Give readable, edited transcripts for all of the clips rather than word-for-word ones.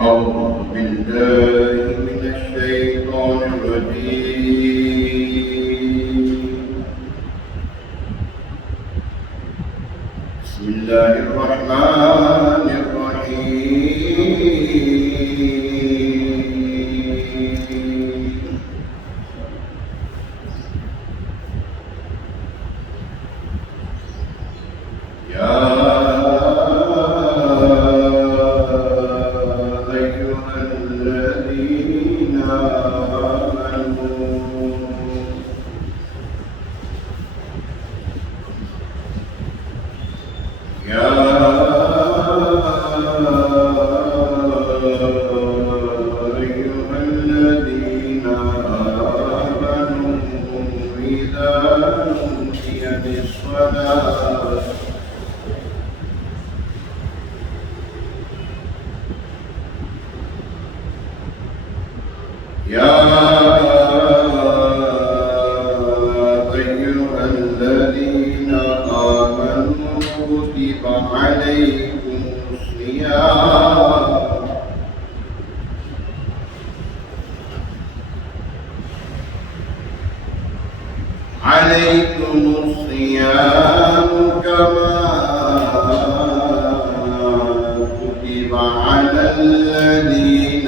أعوذ بالله من الشيطان الرجيم. بسم الله الرحمن الرحيم. يا أيها الذين آمنوا إذا نودي للصلاة يا أيها الذين آمنوا كتب عليكم الصيام كما كتب على الذين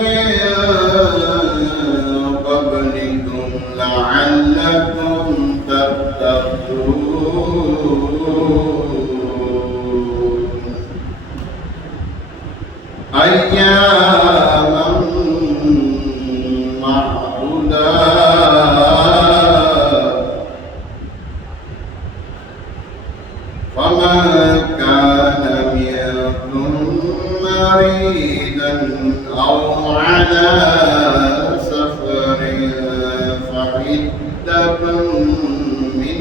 من قبلكم لعلكم تتقون أياما معدودات فمن كان منكم مريضا أو على سفر فعدة من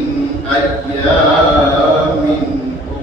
أيام أخر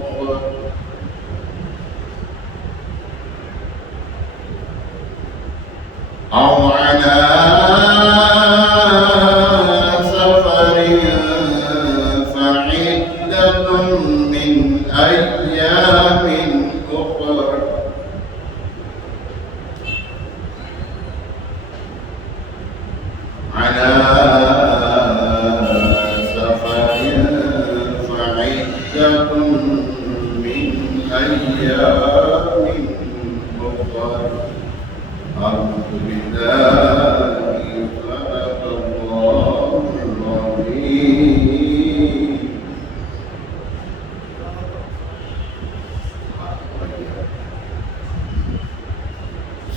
أعوذ بالله صدق الله العظيم.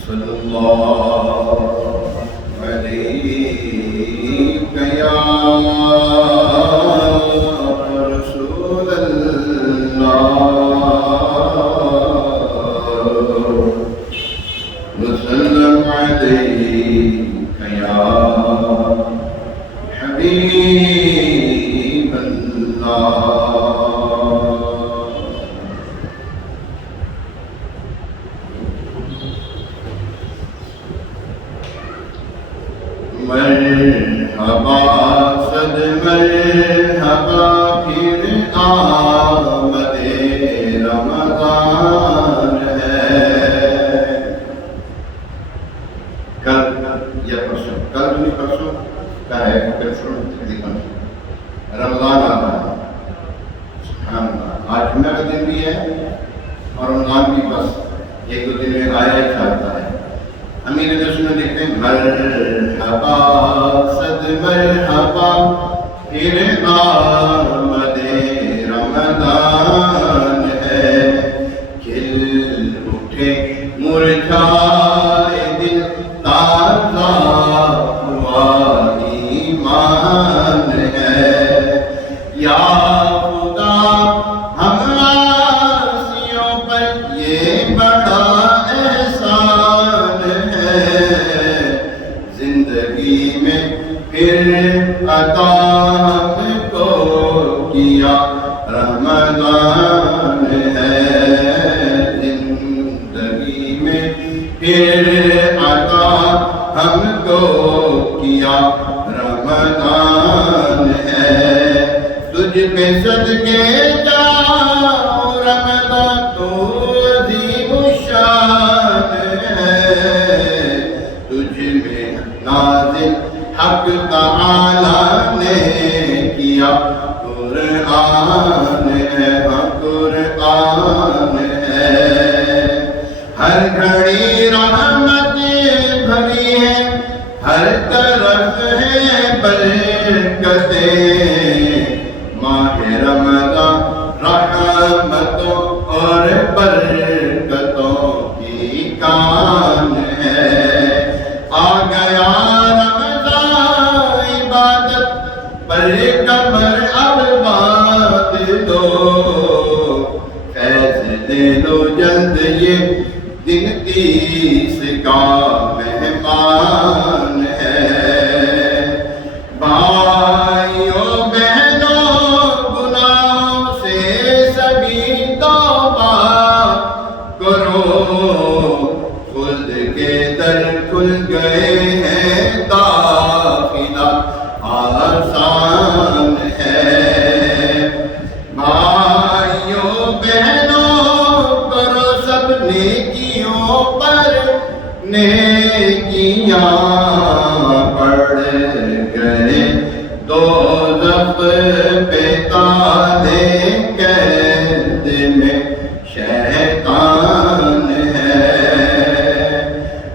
صلى الله عليك يا رسول الله وسلم عليك يا حبيب الله. مرحبا صد مرحبا پھر آمد رمضان ہے. کل یا پرسوں کا ہے رمضان آ رہا ہے. سبحان اللہ. آج جمعہ کا دن بھی ہے اور رمضان بھی بس ایک دو دن میں آیا ہی چاہتا ہے. امیر سنت لکھتے ہیں مرحبا صد مرحبا پھر آمد رمضان ہے. کھل اٹھے مرجھائے دل تازہ ہوا ایمان ہے. یا خدا ہم عاصیوں پر یہ بڑا احسان ہے. زندگی میں پھر عطا ہم کو کیا رمضان ہے. زندگی میں پھر عطا ہم کو کیا رمضان رمضان ہے، تجھ پہ صدقے جاؤ رمضان تو عظیم الشان ہے، تجھ میں نازل حق تعالی نے کیا قرآن ہے، قرآن ہے، ہر گھڑی رحمت بھری ہے، ہر طرف ہے برکتیں، ماہ رمضان رحمتوں اور برکتوں کی کان ہے، آ گیا رمضان عبادت پر کمر اب باندھ دو، فیض دے لو جلد یہ دن 30 کا مہمان ہے، بھائیوں بہنوں گناہوں سے سبھی توبہ کرو، خود کے در کھل گئے ہیں، داخلہ آسان ہے، بھائیوں بہنوں کرو سب نیکیوں پر نیکیاں، پڑ گئے دوزخ پہ تالے، قید میں شیطان ہے،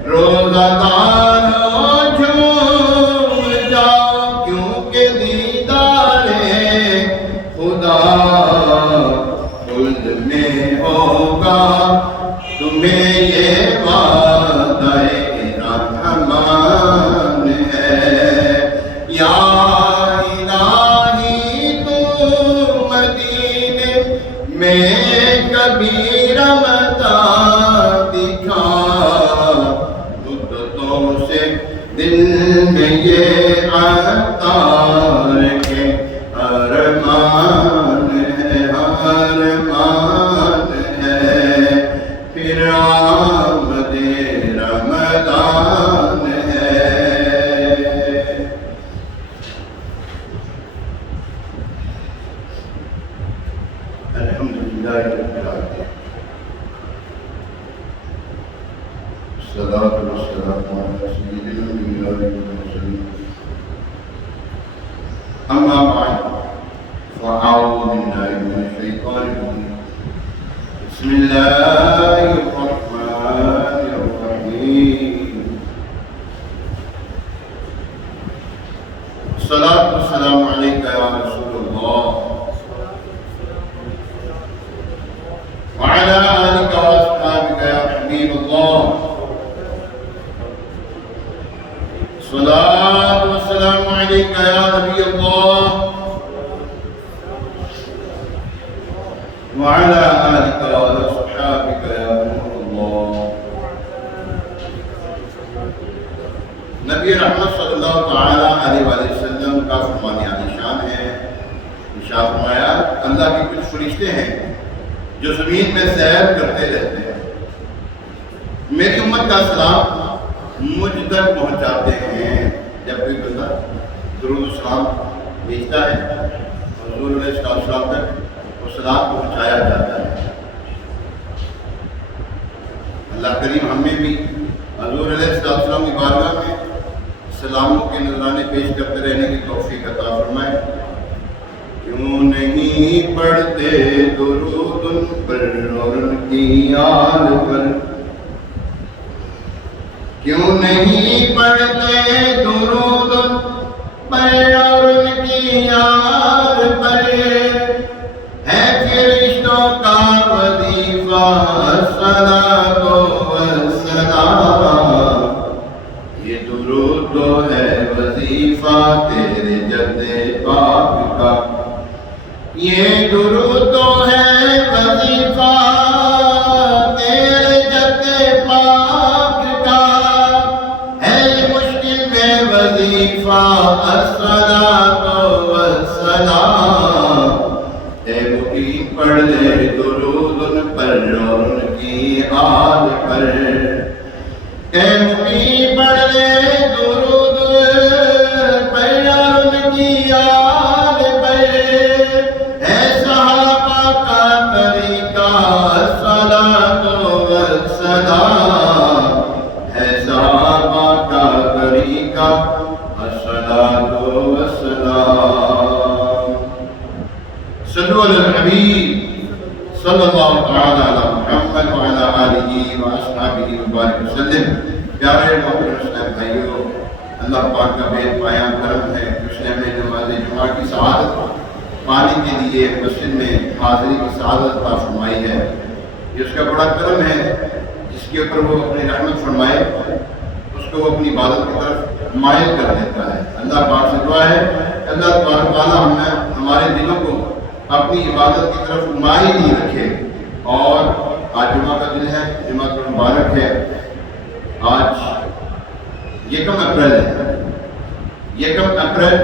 روزہ دار ہو جھوم جاؤ کیونکہ دیدار خدا خلد میں ہوگا، تمہیں یہ وعدہ رحمان ہے، یا الہی تو مدینے میں کبھی رمضان دکھا، مدتوں سے دل میں یہ عطار کے ارمان ہے، ارمان ہے، پھر آمد رمضان ہے۔ الحمدللہ رب العالمین، الصلاۃ والسلام علی سید الانبیاء والمرسلین، اما بعد فاعوذ باللہ من الشیطان الرجیم، بسم اللہ الرحمن الرحیم، الصلاۃ والسلام علیک یا رسول اللہ وعلى آلك وأصحابك يا حبيب الله، الصلاة والسلام عليك يا نبي الله وعلى آلك وأصحابك يا نور الله۔ نبی رحمت صلی اللہ تعالیٰ علیہ وآلہ وسلم کا فرمان عالی شان ہے، ارشاد فرمایا اللہ کے کچھ فرشتے ہیں جو زمین میں سیر کرتے رہتے ہیں، میری امت کا سلام مجھ تک پہنچاتے ہیں، جب کوئی بندہ درود و سلام بھیجتا ہے حضور علیہ السلام تک وہ سلام پہنچایا جاتا ہے۔ اللہ کریم ہمیں بھی حضور علیہ السلام کی بارگاہ میں سلاموں کے نذرانے پیش کرتے رہنے کی توفیق عطا فرمائے۔ کیوں نہیں پڑھتے درود ان پر اور ان کی آل پر، کیوں نہیں پڑھتے درود ان پر اور ان کی آل پر، ہے فرشتوں کا وظیفہ الصلاۃ والسلام، یہ درود تو ہے وظیفہ تیرے جد پاک کا، یہ درود تو ہے وظیفہ تیرے جد پاک کا، ہے مشکل میں وظیفہ الصلاۃ والسلام، اے مقیم پڑھ لے درود ان پر اور ان کی آل پر، اے مقیم پڑھ لے درود پر اور کی آل بیت ہے صحابہ کا طریقہ صلاۃ و سلام ہے صحابہ کا طریقہ صلاۃ و سلام صلو علی الحبیب صلی اللہ تعالی علی محمد وعلی آلہ واصحابہ وبارک وسلم۔ پیارے محترم اسلام بھائیو، اللہ پاک کا بے پایاں کرم ہے کہ اس نے ہمیں نماز جمعہ کی سعادت پانے کے لیے مسجد میں حاضری کی سعادت عطا فرمائی ہے۔ یہ اس کا بڑا کرم ہے جس کے اوپر وہ اپنی رحمت فرمائے، اس کو وہ اپنی عبادت کی طرف مائل کر دیتا ہے۔ اللہ پاک سے دعا ہے کہ اللہ تبارک و تعالیٰ ہمارے دلوں کو اپنی عبادت کی طرف مائل ہی رکھے۔ اور آج جمعہ کا دن ہے، جمعہ کا مبارک ہے۔ آج یکم اپریل ہے، یکم اپریل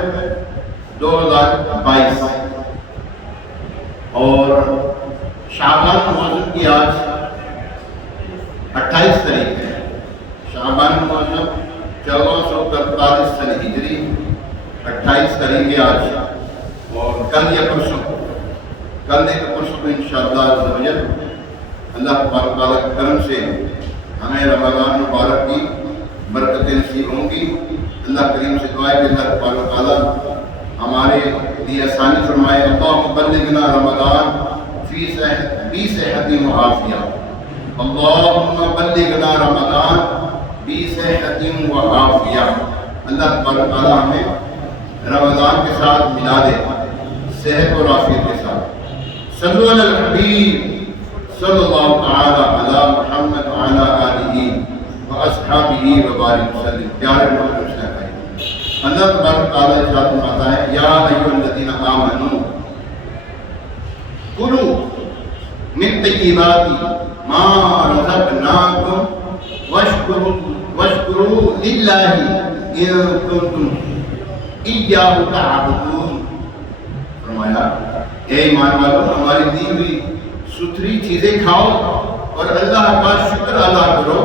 2022 اور شعبان المعظم کی آج 28 تاریخ ہے۔ شعبان المعظم 1443 سن ہجری 28 تاریخ ہے آج، اور کل یا پرسوں، کل نہیں تو پرسوں میں انشاءاللہ عز و جل اللہ تبارک تعالیٰ کے کرم سے ہمیں رمضان مبارک کی برکتیں نصیب ہوں گی۔ اللہ کریم سے دعا ہے کہ اللہ تبارک تعالیٰ ہمارے لیے آسانی فرمائے۔ اللہم بلغنا رمضان فی صحت و عافیہ، اللہم بلغنا رمضان فی صحت و عافیہ۔ اللہ تبارک تعالیٰ ہمیں رمضان کے ساتھ ملا دے، صحت اور عافیت کے ساتھ۔ صلو علی الحبیب صلی اللہ تعالی علی محمد وعلی آلہ واصحابہ وبارک وسلم۔ پیارے محترم اسلام بھائی، اللہ تبارک تعالیٰ ارشاد فرماتا ہے یا ایھا الذین آمنوا کلوا من طیبات ما رزقناکم واشکروا للہ ان کنتم ایاہ تعبدون۔ فرمایا اے ایمان والو، ہماری دی ہوئی ستھری چیزیں کھاؤ اور اللہ کا شکر ادا کرو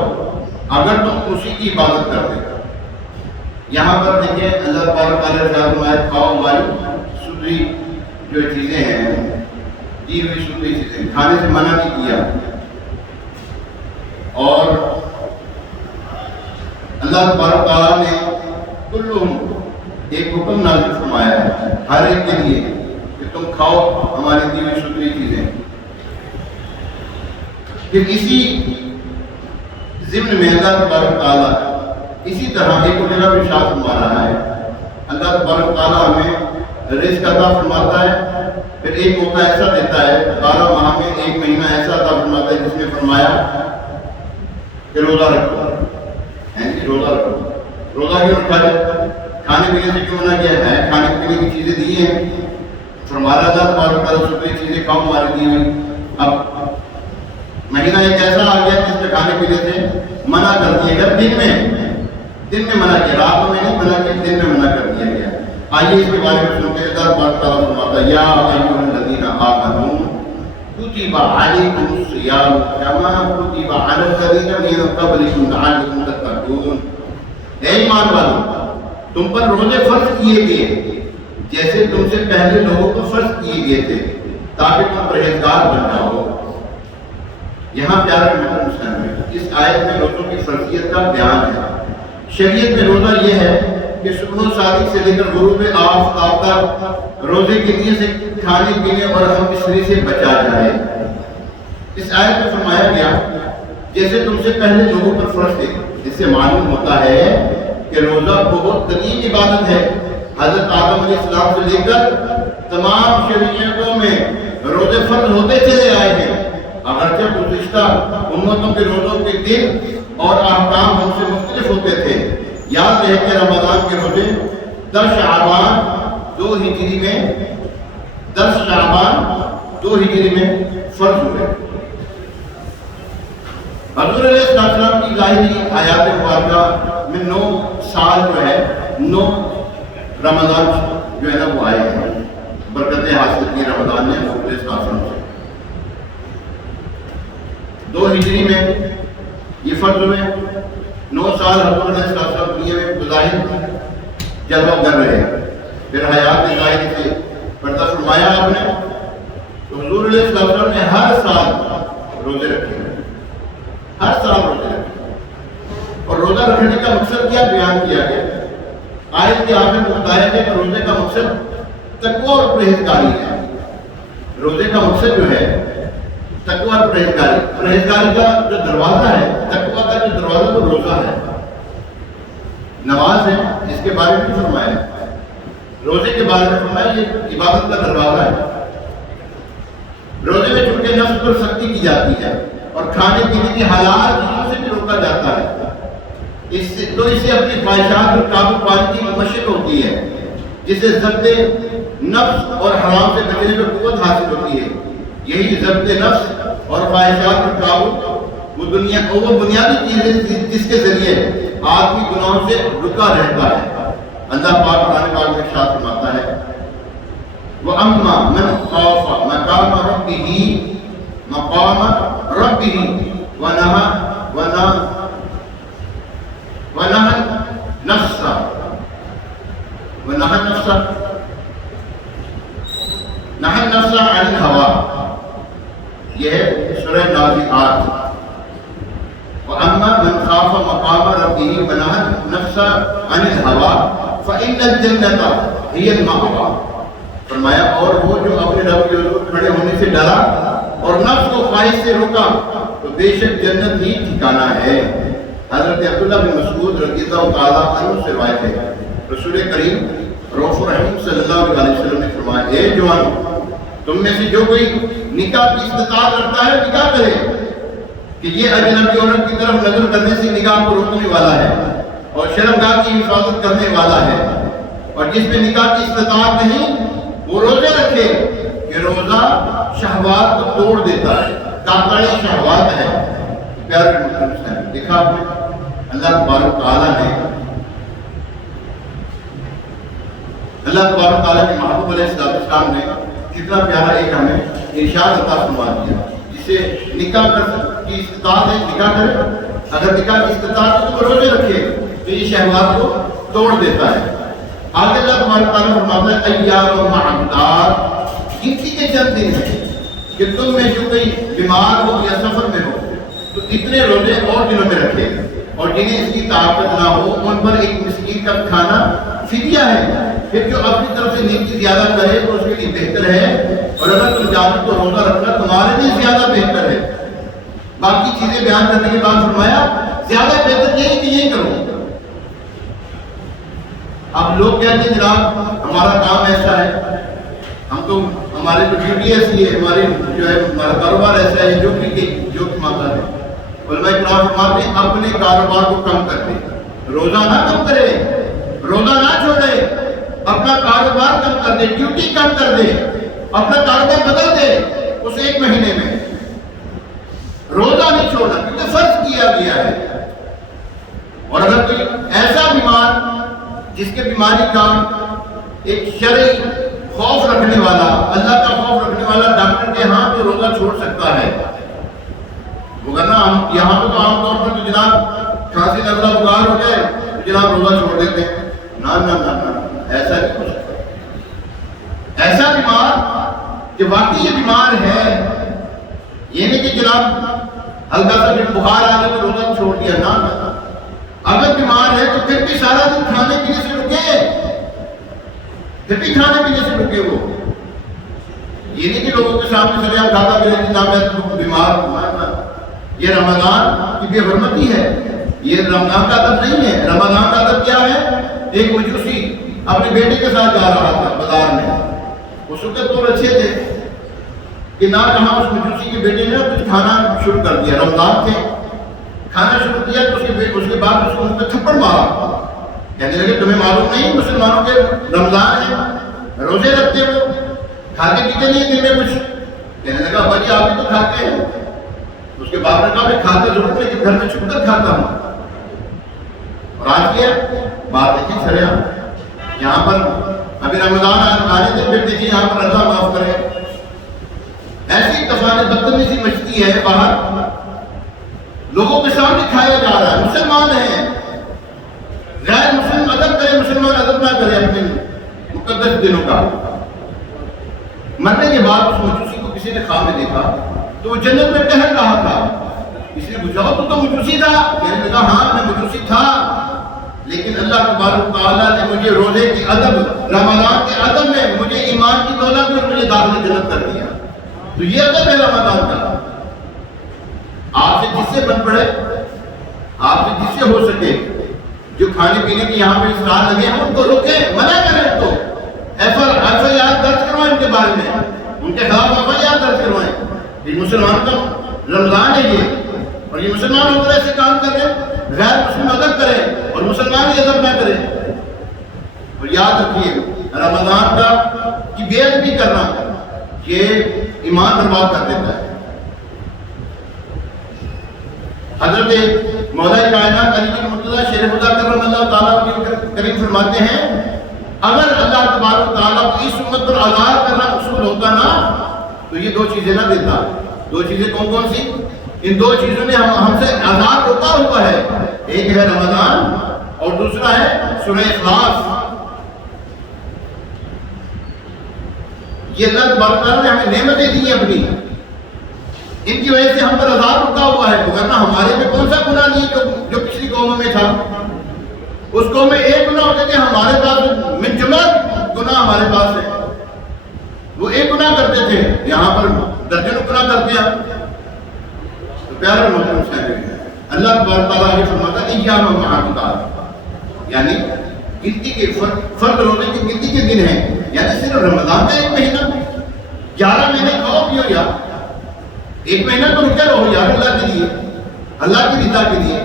اگر تم اسی کی عبادت کرتے ہو۔ یہاں پر دیکھیں اللہ تبارک تعالیٰ فرمایا کھاؤ ہماری ستھری جو چیزیں ہیں، دی ہوئی ستھری چیزیں کھانے سے منع نہیں کیا۔ اور اللہ تبارک تعالیٰ نے کلہم ایک حکم نازل فرمایا ہے ہر ایک کے لیے کہ تم کھاؤ ہماری دی ہوئی ستھری چیزیں۔ پھر اسی ضمن میں اللہ تبارک تعالیٰ اسی طرح ایک جگہ بھی ارشاد فرما رہا ہے، اللہ تبارک تعالیٰ ہمیں رزق عطا فرماتا ہے، پھر ایک موقع ایسا دیتا ہے 12 ماہ میں ایک مہینہ ایسا عطا فرماتا ہے جس میں فرمایا کہ روزہ رکھو، روزہ رکھو۔ روزہ کیوں رکھا جائے؟ کھانے پینے سے کیوں منع کیا ہے؟ کھانے پینے کی چیزیں دی ہیں، فرمایا اللہ تبارک تعالیٰ ستھری چیزیں کھاؤ ہماری دی ہوئی۔ اب مہینہ ایک ایسا آ گیا جس میں کھانے پینے سے منع کر دیا گیا، دن میں منع کیا، رات میں نہیں منع کیا، دن میں منع کر دیا گیا۔ آئیے اس کے بارے میں سنتے ہیں۔ اللہ تبارک تعالیٰ فرماتا ہے یا ایھا الذین آمنوا کتب علیکم الصیام کما کتب علی الذین من قبلکم لعلکم تتقون۔ اے ایمان والو، تم پر روزے فرض کیے گئے جیسے تم سے پہلے لوگوں کو فرض کیے گئے تھے تاکہ تم پرہیزگار بن جاؤ۔ یہاں پیارے محترم اسلام ہے، اس آیت میں روزوں کی فرضیت کا بیان ہے۔ شریعت میں روزہ یہ ہے کہ صبح صادق سے لے کر غروب آفتاب تک روزے کے لیے سے کھانے پینے اور ہم بستری سے بچا جائے۔ اس آیت میں فرمایا گیا جیسے تم سے پہلے لوگوں پر فرض تھے، جس سے معلوم ہوتا ہے کہ روزہ بہت قدیم عبادت ہے۔ حضرت آدم علیہ السلام سے لے کر تمام شریعتوں میں روزے فرض ہوتے چلے آئے ہیں، اگرچہ گزشتہ امتوں کے روزوں کے دن اور احکام ہم سے مختلف ہوتے تھے۔ یاد ہے کہ رمضان کے روزے 10 شعبان 2 ہجری میں فرض ہوئے۔ حضور علیہ السلام کی ظاہری آیات مبارکہ میں 9 سال جو ہے 9 رمضان جو ہے نا وہ آئے ہیں، برکتیں حاصل کی رمضان نے حضور علیہ السلام سے۔ 2 ہجری میں یہ فرض ہوئے، 9 سال حضور علیہ السلام دنیا میں بظاہر جلوہ کر رہے ہیں۔ پھر حیات ظاہری سے پردہ فرمایا آپ نے، تو حضور علیہ السلام نے ہر سال روزے رکھے، ہر سال روزے رکھے، اور روزہ رکھنے کا مقصد کیا بیان کیا گیا؟ آیت کے آخر میں بتایا گیا کہ روزے کا مقصد تقوی اور پرہیزگاری ہے۔ روزے کا مقصد جو ہے تقوی اور پرہیزگاری، پرہیزگاری کا جو دروازہ ہے، تقوی کا جو دروازہ وہ روزہ ہے، نماز ہے، اس کے بارے میں فرمایا، روزے کے بارے میں فرمایا یہ عبادت کا دروازہ ہے۔ روزے میں چونکہ نفس پر سختی کی جاتی ہے اور کھانے پینے کی حلال چیزوں سے بھی روکا جاتا ہے، اس سے اپنی خواہشات پر قابو پانے کی مشق ہوتی ہے، جس سے ضبط نفس اور حرام سے بچنے میں قوت حاصل ہوتی ہے۔ یہی ضبط نفس اور خواہشات پر قابو وہ بنیادی چیزیں جس کے ذریعے آدمی گناہوں سے رکا رہتا ہے۔ اللہ پاک قرآن پاک میں ارشاد فرماتا ہے وَأَمَّا مَنْ خَافَ مَقَامَ رَبِّهِ نَهَى النَّفْسَ عَنِ الْهَوَىٰ، یہ ہے سورہ نازعات۔ وَأَمَّا مَنْ خَافَ مَقَامَ رَبِّهِ وَنَهَى النَّفْسَ عَنِ الْهَوَىٰ فَإِنَّ الْجَنَّةَ هِيَ الْمَأْوَىٰ، فرمایا اور وہ جو اپنے رب کے حضور کھڑے ہونے سے ڈرا اور نفس کو خواہش سے روکا تو بے شک جنت ہی ٹھکانہ ہے۔ حضرت عبداللہ بن مسعود رضی اللہ تعالیٰ عنہ سے روایت ہے، رسول کریم رؤوف رحیم صلی اللہ علیہ وسلم نے فرمایا اے جوانو، تم میں سے جو کوئی نکاح کی استطاعت رکھتا ہے نکاح کرے، کہ یہ اجنبی عورت کی طرف نظر کرنے سے نکاح کو روکنے والا ہے اور شرمگاہ کی حفاظت کرنے والا ہے، اور جس میں نکاح کی استطاعت نہیں وہ روزے رکھے کہ روزہ شہوات کو توڑ دیتا ہے، قاطع شہوات ہے۔ پیارے مسلم دیکھا آپ نے اللہ تبارک تعالیٰ کے محبوب علیہ السلام نے کتنا پیارا ایک ہمیں ارشاد عطا فرما دیا، جسے نکاح کی استطاعت ہے نکاح کرے، اگر نکاح کی استطاعت ہے تو وہ روزے رکھے تو یہ شہوات کو توڑ دیتا ہے۔ آگے اللہ تبارک تعالیٰ فرماتا ہے ایام معدودات، گنتی کے چند دن ہیں کہ تم میں جو کوئی بیمار ہو یا سفر میں ہو تو اتنے روزے اور دنوں میں رکھے، اور جنہیں اس کی طاقت نہ ہو ان پر ایک مسکین کا کھانا فدیہ ہے، پھر جو اپنی طرف سے نیکی زیادہ کرے تو اس کے لیے بہتر ہے، اور اگر تم جانو تو روزہ رکھنا تمہارے لیے زیادہ بہتر ہے۔ باقی چیزیں بیان کرنے کے بعد فرمایا زیادہ بہتر یہ ہے کہ یہ کرو۔ اب لوگ کہتے ہیں جناب ہمارا کام ایسا ہے، ہم تو ہمارے جو ڈیوٹی ایسی ہے، ہماری جو ہے ہمارا کاروبار ایسا ہے جو کہ ماتا ہے۔ علماء کرام فرماتے ہیں اپنے کاروبار کو کم کر دے، روزہ نہ کم کرے، روزہ نہ چھوڑے، اپنا کاروبار کم کر دے، ڈیوٹی کم کر دے، اپنا کاروبار بدل دے اس ایک مہینے میں، روزہ نہیں چھوڑنا کیونکہ فرض کیا گیا ہے۔ اور اگر کوئی ایسا بیمار جس کے بیماری کا ایک شرعی خوف رکھنے والا، اللہ کا خوف رکھنے والا ڈاکٹر کے ہاں تو روزہ چھوڑ سکتا ہے، وگرنہ ہم یہاں تو عام طور پر تو جناب کھانسی نزلہ بخار ہو جائے تو جناب روزہ چھوڑ دیتے ہیں۔ نہ ایسا نہیں ہو سکتا۔ ایسا بیمار کہ واقعی یہ بیمار ہے، یہ نہیں کہ جناب ہلکا سا بخار آ گیا تو روزہ چھوڑ دیا، نہ اگر بیمار ہے تو پھر بھی سارا دن کھانے پینے سے رکے، پھر بھی کھانے پینے سے رکے وہ، یہ نہیں کہ لوگوں کے سامنے چلے آپ کھاتا پھر جناب میں بیمار ہوں۔ یہ رمضان کی بے حرمتی ہے، یہ رمضان کا ادب نہیں ہے۔ رمضان کا ادب کیا ہے؟ ایک مجوسی اپنے بیٹے کے ساتھ جا رہا تھا بازار میں، اس وقت تو اچھے تھے کہ نہ کہاں اس مجوسی کے بیٹے نے کچھ کھانا شروع کر دیا، رمضان تھے، کھانا شروع کیا تو اس کے بعد اس کو ان پہ تھپڑ مارا، کہنے لگے تمہیں معلوم نہیں مسلمانوں کے رمضان ہے، روزے رکھتے ہو، کھاتے پیتے نہیں دن میں کچھ؟ کہنے لگا بھائی آپ بھی تو کھاتے ہیں۔ اس کے بعد نے کہا میں کھاتے ضرور لیکن گھر میں چھپ کر کھاتا ہوں۔ اور آج کیا بات دیکھیں سریا، یہاں پر ابھی رمضان آنے سے پھر دیکھیے یہاں پر اللہ معاف کرے، ایسی کفایت بدتمیزی مچتی ہے باہر، لوگوں کے سامنے کھایا جا رہا ہے، مسلمان ہیں، غیر مسلم ادب کرے، مسلمان ادب نہ کرے اپنے مقدس دنوں کا. مرنے کے بعد اس مجوسی کو کسی نے خواب میں دیکھا تو وہ جنت میں ٹہل رہا تھا. اس نے پوچھا تو مجوسی تھا؟ کہنے لگا ہاں میں مجوسی تھا، لیکن اللہ تبارک تعالیٰ نے مجھے روزے کی ادب، رمضان کے ادب میں مجھے ایمان کی دولت میں مجھے داخل جنت کر دیا. تو یہ ادب ہے رمضان کا. آپ سے جس سے بن پڑے، آپ سے جس سے ہو سکے، جو کھانے پینے کے یہاں پہ اسٹال لگے ہیں ان کو روکیں، منع کریں ان کو. FIR درج کروائیں ان کے بارے میں، ان کے خلاف FIR درج کروائیں. یہ مسلمان کا رمضان ہے یہ، اور یہ مسلمان ہو کر ایسے کام کر رہے ہیں، غیر مسلم ادب کریں اور مسلمان ہی ادب نہ کریں. اور یاد رکھیے رمضان کا کی بے ادبی کرنا یہ ایمان برباد کر دیتا ہے. حضرت مولا کائنات علی بن مرتضیٰ شیر خدا کرم اللہ تعالیٰ کریم فرماتے ہیں اگر اللہ تبارک تعالیٰ کو اس امت پر آزاد کرنا مقصود ہوتا نا تو یہ دو چیزیں نہ دیتا. دو چیزیں کون کون سی؟ ان دو چیزوں نے ہم سے آزاد روکا ہوا ہے. ایک ہے رمضان اور دوسرا ہے سورہ اخلاص. یہ اللہ تبارک تعالیٰ نے ہمیں نعمتیں دی ہیں اپنی، ان کی وجہ سے ہم پر عذاب رکا ہوا ہے. ورنہ ہمارے میں کون سا گناہ نہیں جو پچھلی قوموں میں تھا. اس قوم میں ایک گناہ ہوتے تھے، ہمارے پاس من جملہ گناہ ہمارے پاس ہے. وہ ایک گناہ کرتے تھے، یہاں پر درجنوں گناہ کرتے ہیں. تو پیارے محترم صاحب، اللہ تبارک تعالیٰ یہ فرماتا ہے ایام معدودات، یعنی گنتی کے فرد روزے کی گنتی کے دن ہیں. یعنی صرف رمضان کا ایک مہینہ، 11 مہینے کھاؤ پیو یار، ایک مہینہ تو رکے رہو یار اللہ کے لیے، اللہ کی رضا کے لیے.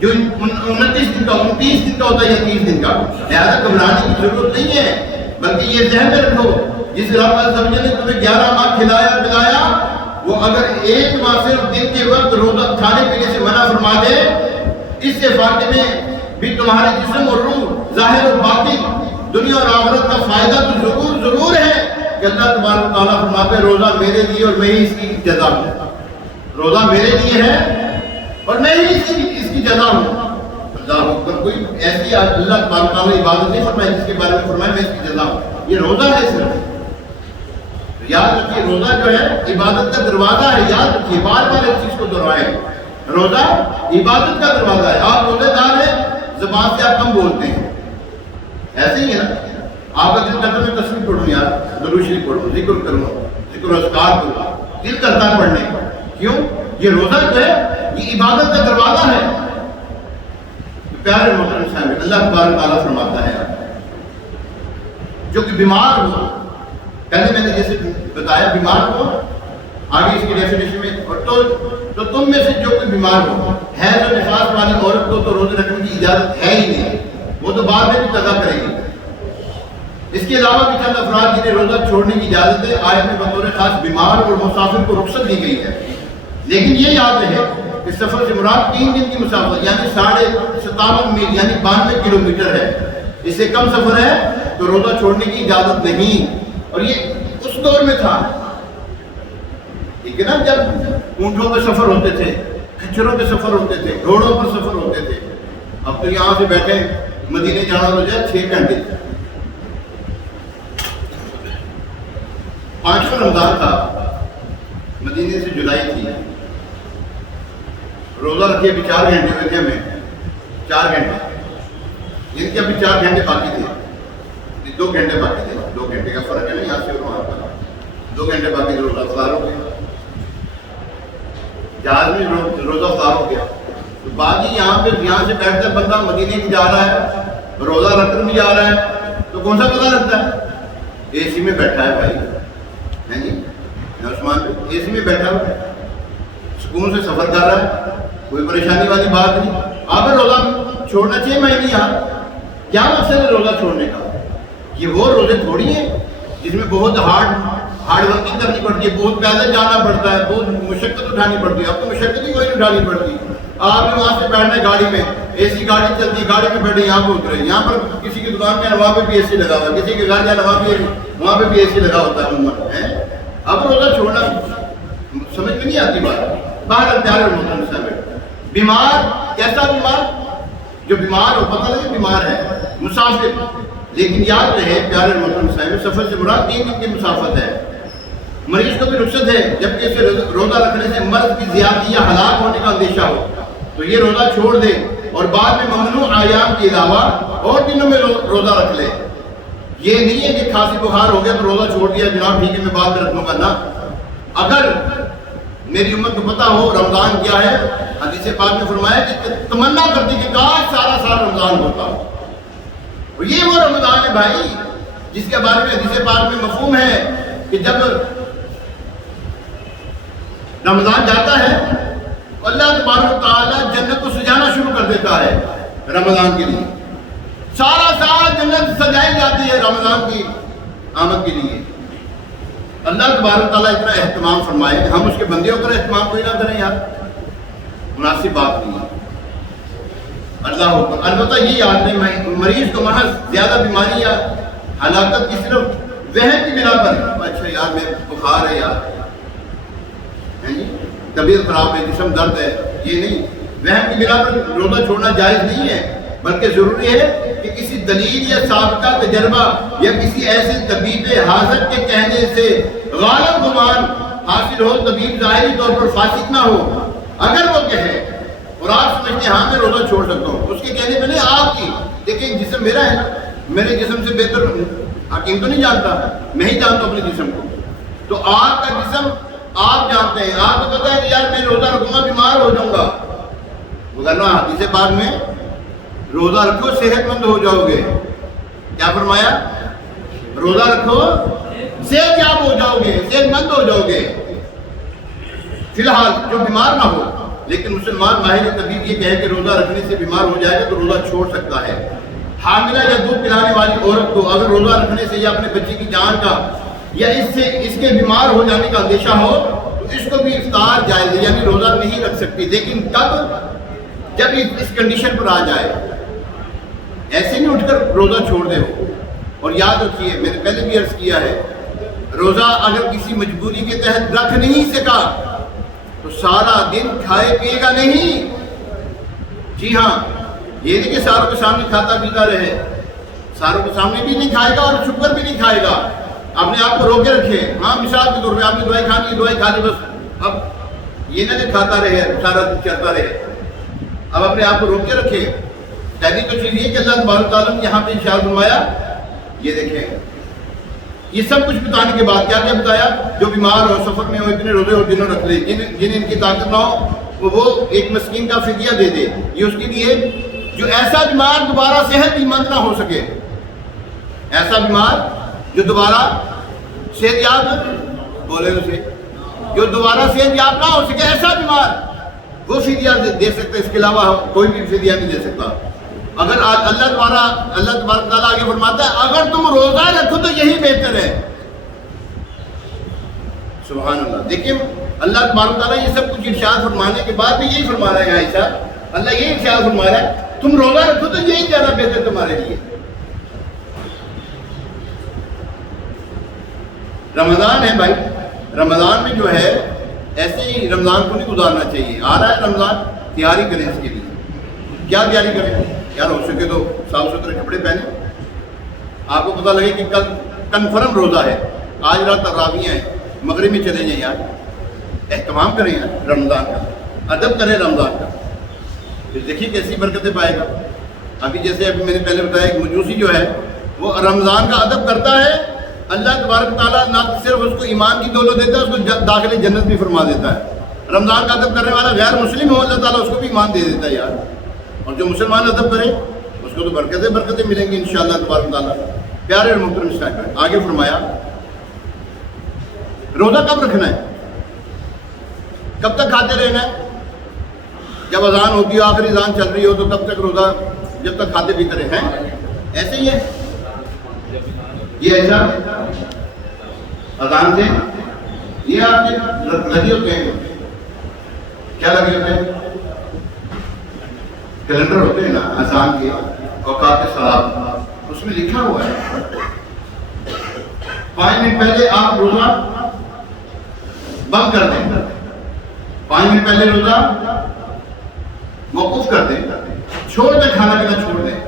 جو 29 دن کا 29 دن کا ہوتا ہے یا 30 دن کا، لہٰذا گھبرانے کی ضرورت نہیں ہے، بلکہ یہ ذہن میں رکھو جس رب العزت نے تمہیں 11 ماہ کھلایا پلایا، وہ اگر ایک ماہ صرف دن کے وقت روزہ کھانے پینے سے منع فرما دے، اس سے فاتح میں بھی تمہارے جسم اور روح ظاہر اور باطن دنیا اور آخرت کا فائدہ تو ضرور ہے کہ اللہ تبارک تعالیٰ فرماتے ہیں روزہ میرے لیے اور میں ہی اس کی جزا ہوں. روزہ میرے لیے ہے اور میں ہی اس کی جزا ہوں. اللہ اکبر. کوئی ایسی اللہ تبارک تعالیٰ نے عبادت نہیں فرمائی جس کے بارے میں فرمایا میں اس کی جزا ہوں. یہ روزہ ہے صرف. یاد رکھیے روزہ جو ہے عبادت کا دروازہ ہے. یاد رکھیے بار بار اس چیز کو دہرائیں، روزہ عبادت کا دروازہ ہے. آپ روزے دار ہیں، زبان سے آپ کم بولتے ہیں، ایسے ہی ہے نا. آپ کا دل کرتا میں تسبیح پڑھوں یار، درود شریف پڑھوں، ذکر کروں، ذکر و اذکار کروں، دل کرتا ہے پڑھنے کا. کیوں؟ یہ روزہ جو ہے یہ عبادت کا دروازہ ہے. پیارے محترم صاحب، اللہ تبارک تعالیٰ فرماتا ہے جو کہ بیمار ہو، پہلے میں نے جیسے بتایا بیمار ہو، آگے اس کی ڈیفینیشن میں، اور تو تم میں سے جو کوئی بیمار ہو، حیض اور نفاس والی عورت کو تو روزے رکھنے کی اجازت ہے ہی نہیں، وہ تو بعد میں بھی قضا کرے گی. اس کے علاوہ بھی چند افراد جنہیں روزہ چھوڑنے کی اجازت ہے، آیت میں بطور خاص بیمار اور مسافر کو رخصت دی گئی ہے. لیکن یہ یاد رہے کہ سفر سے مراد 3 دن کی مسافت یعنی 57.5 میل یعنی 92 کلومیٹر ہے. اس سے کم سفر ہے تو روزہ چھوڑنے کی اجازت نہیں. اور یہ اس دور میں تھا، ٹھیک ہے نا، جب اونٹوں پہ سفر ہوتے تھے، کھچروں پہ سفر ہوتے تھے، گھوڑوں پر سفر ہوتے تھے. اب تو یہاں سے بیٹھے مدینے جانا ہو جائے 6 گھنٹے. 5واں رمضان تھا، مدینے سے جولائی تھی، روزہ رکھے ابھی 4 گھنٹے ہوئے تھے ہمیں، 4 گھنٹے، جن کے ابھی 4 گھنٹے باقی تھے، 2 گھنٹے باقی تھے. 2 گھنٹے کا فرق ہے نا یہاں سے اور وہاں پر. 2 گھنٹے باقی روزہ افطار ہو گیا، جہاز میں روزہ افطار ہو گیا. تو بعد ہی یہاں سے بیٹھتا بندہ مدینے بھی جا رہا ہے، روزہ رکھ کر بھی جا رہا ہے، تو کون سا پتہ لگتا ہے؟ اے سی میں بیٹھا ہے بھائی، ہے جی عثمان اے سی میں بیٹھا ہوا ہے، سکون سے سفر کر رہا ہے، کوئی پریشانی والی بات نہیں. آپ روزہ چھوڑنا چاہیے مہینے یہاں. کیا مقصد ہے روزہ چھوڑنے کا؟ یہ وہ روزے تھوڑی ہیں جس میں بہت ہارڈ ورکنگ کرنی پڑتی ہے، بہت پیدل جانا پڑتا ہے، بہت مشقت اٹھانی پڑتی ہے. اب تو مشقت ہی کوئی نہیں اٹھانی پڑتی. آپ نے وہاں سے بیٹھنا ہے گاڑی میں، اے سی گاڑی چلتی ہے، گاڑی میں بیٹھے یہاں پہ اترے، یہاں پر کسی کی دکان میں وہاں پہ بھی اے سی لگا ہوا ہے، کسی کے گھر جانا وہاں پہ بھی اے سی لگا ہوتا ہے عموماً. اب روزہ چھوڑنا سمجھ میں نہیں آتی بات. باہر پیارے محترم صاحب، بیمار کیسا بیمار؟ جو بیمار ہو، پتہ لگے بیمار ہے، مسافر، لیکن یاد رہے پیارے محترم صاحب، سفر سے مراد 3 دن کی مسافت ہے۔ مریض کو بھی رخصت ہے، جبکہ اسے روزہ رکھنے سے مرض کی زیادتی یا ہلاک ہونے کا اندیشہ ہو تو یہ روزہ چھوڑ دے اور بعد میں ممنوع ایام کے علاوہ اور دنوں میں روزہ رکھ لے۔ یہ نہیں ہے کہ کھانسی بخار ہو گیا تو روزہ چھوڑ دیا، جناب ٹھیک ہے میں بعد میں رکھ لوں گا، نہ۔ اگر میری امت کو پتہ ہو رمضان کیا ہے، حدیث پاک میں فرمایا کہ تمنا کرتی کہ کاش سارا سال رمضان ہوتا، اور یہ وہ رمضان ہے بھائی جس کے بارے میں حدیث پاک میں مفہوم ہے کہ جب رمضان جاتا ہے اللہ تبارک و تعالیٰ جنت کو سجانا شروع کر دیتا ہے رمضان کے لیے، سارا سال جنت سجائی جاتی ہے رمضان کی آمد کے لیے۔ اللہ تبارک تعالیٰ اتنا اہتمام فرمائے کہ ہم اس کے بندیوں پر اہتمام کوئی نہ کریں یار، مناسب بات نہیں ہے۔ اللہ اکبر۔ البتہ یہ یاد رہے مریض کو محض زیادہ بیماری یا ہلاکت کی صرف وہم کی بنا پر، اچھا یار میں بخار ہے یار، طبیعت خراب ہے، جسم درد ہے، یہ نہیں، وہم کی بنا پر روزہ چھوڑنا جائز نہیں ہے، بلکہ ضروری ہے کہ کسی دلیل یا سابقہ تجربہ یا کسی ایسے طبیب حاضر کے کہنے سے غالب گمان حاصل ہو، طبیب ظاہری طور پر فاسق نہ ہو۔ اگر وہ کہے اور آپ سمجھتے ہیں ہاں میں روزہ چھوڑ سکتا ہوں، اس کے کہنے پہ نہیں، آپ کی دیکھیں جسم میرا ہے نا، میرے جسم سے بہتر حکیم تو نہیں جانتا، میں ہی جانتا ہوں اپنے جسم کو، تو آپ کا جسم آپ جانتے ہیں، آپ کو پتا ہے کہ یار میں روزہ رکھوں گا بیمار ہو جاؤں گا، ورنہ حدیث پاک میں روزہ رکھو صحت مند ہو جاؤ گے، کیا فرمایا؟ روزہ رکھو صحت یاب ہو جاؤ گے، صحت مند ہو جاؤ گے۔ فی الحال جو بیمار نہ ہو، لیکن مسلمان ماہر طبیب یہ کہے کہ روزہ رکھنے سے بیمار ہو جائے گا تو روزہ چھوڑ سکتا ہے۔ حاملہ یا دودھ پلانے والی عورت کو اگر روزہ رکھنے سے یا اپنے بچے کی جان کا یا اس کے بیمار ہو جانے کا اندیشہ ہو تو اس کو بھی افطار جائز ہے، یعنی روزہ نہیں رکھ سکتی، لیکن کب؟ جب اس کنڈیشن پر آ جائے، ایسے نہیں اٹھ کر روزہ چھوڑ دے ہو۔ اور یاد رکھیے میں نے پہلے بھی عرض کیا ہے، روزہ اگر کسی مجبوری کے تحت رکھ نہیں سکا تو سارا دن کھائے پیے گا نہیں۔ جی ہاں، یہ نہیں کہ ساروں کے سامنے کھاتا پیتا رہے، ساروں کے سامنے بھی نہیں کھائے گا اور چھپ کر بھی نہیں کھائے گا، اپنے آپ کو روکے رکھے۔ ہاں مثال کے طور پہ آپ نے دوائی کھانی ہے، دوائی کھا لی بس، اب یہ نہ کہ کھاتا رہے سارا دن چلتا رہے، اب اپنے آپ کو روکے رکھے۔ پہلی تو چیز یہ کہ اللہ تبارک تعالیٰ نے یہاں پہ ارشاد فرمایا، یہ دیکھیں یہ سب کچھ بتانے کے بعد کیا کیا بتایا؟ جو بیمار ہو، سفر میں ہو، اتنے روزے اور دنوں رکھ لے، جن ان کی طاقت نہ ہو وہ ایک مسکین کا فدیہ دے دے، یہ اس کے لیے جو ایسا بیمار دوبارہ صحت مند نہ ہو سکے، ایسا بیمار جو دوبارہ صحت یاب، بولے اسے، جو دوبارہ صحت یاب نہ ہو سکے، ایسا بیمار وہ فدیہ دے سکتے، اس کے علاوہ کوئی بھی فدیہ نہیں دے سکتا۔ اگر اللہ تبارک تعالیٰ آگے فرماتا ہے اگر تم روزہ رکھو تو یہی بہتر ہے۔ سبحان اللہ۔ دیکھیں اللہ تبارک تعالیٰ یہ سب کچھ ارشاد فرمانے کے بعد بھی یہی فرما رہا ہے، عائشہ اللہ یہی ارشاد فرما رہا ہے تم روزہ رکھو تو یہی زیادہ بہتر تمہارے لیے۔ رمضان ہے بھائی، رمضان میں جو ہے ایسے ہی رمضان کو نہیں گزارنا چاہیے۔ آ رہا ہے رمضان، تیاری کریں اس کے لیے۔ کیا تیاری کریں؟ یار ہو سکے تو صاف ستھرے کپڑے پہنے، آپ کو پتہ لگے کہ کل کنفرم روزہ ہے، آج رات تراویح ہیں، مغرب میں چلے جائیں، یار اہتمام کریں یار رمضان کا، ادب کریں رمضان کا، پھر دیکھیے کیسی برکتیں پائے گا۔ ابھی جیسے ابھی میں نے پہلے بتایا کہ مجوسی جو ہے وہ رمضان کا ادب کرتا ہے، اللہ تبارک تعالیٰ نہ صرف اس کو ایمان کی دولت دیتا ہے، اس کو داخل جنت بھی فرما دیتا ہے۔ رمضان کا ادب کرنے والا غیر مسلم ہو، اللہ تعالیٰ اس کو بھی ایمان دے دیتا ہے یار، اور جو مسلمان ادب کرے اس کو تو برکتیں ملیں گی انشاءاللہ تبارک تعالیٰ۔ پیارے اور محترم اسلام، آگے فرمایا روزہ کب رکھنا ہے، کب تک کھاتے رہنا ہے؟ جب اذان ہوتی ہو، آخری اذان چل رہی ہو تو تب تک روزہ، جب تک کھاتے پیتے رہے ہیں، ایسے ہی ہے یہ ایسا اذان سے یہ آپ کے لگے ہوتے ہیں، کیا لگے ہوتے ہیں؟ کیلنڈر ہوتے ہیں نا اذان کے، اوقات صلاۃ، اس میں لکھا ہوا ہے 5 منٹ پہلے آپ روزہ بند کر دیں، 5 منٹ پہلے روزہ موقوف کر دیں، چھوڑ دیں، کھانا پینا چھوڑ دیں،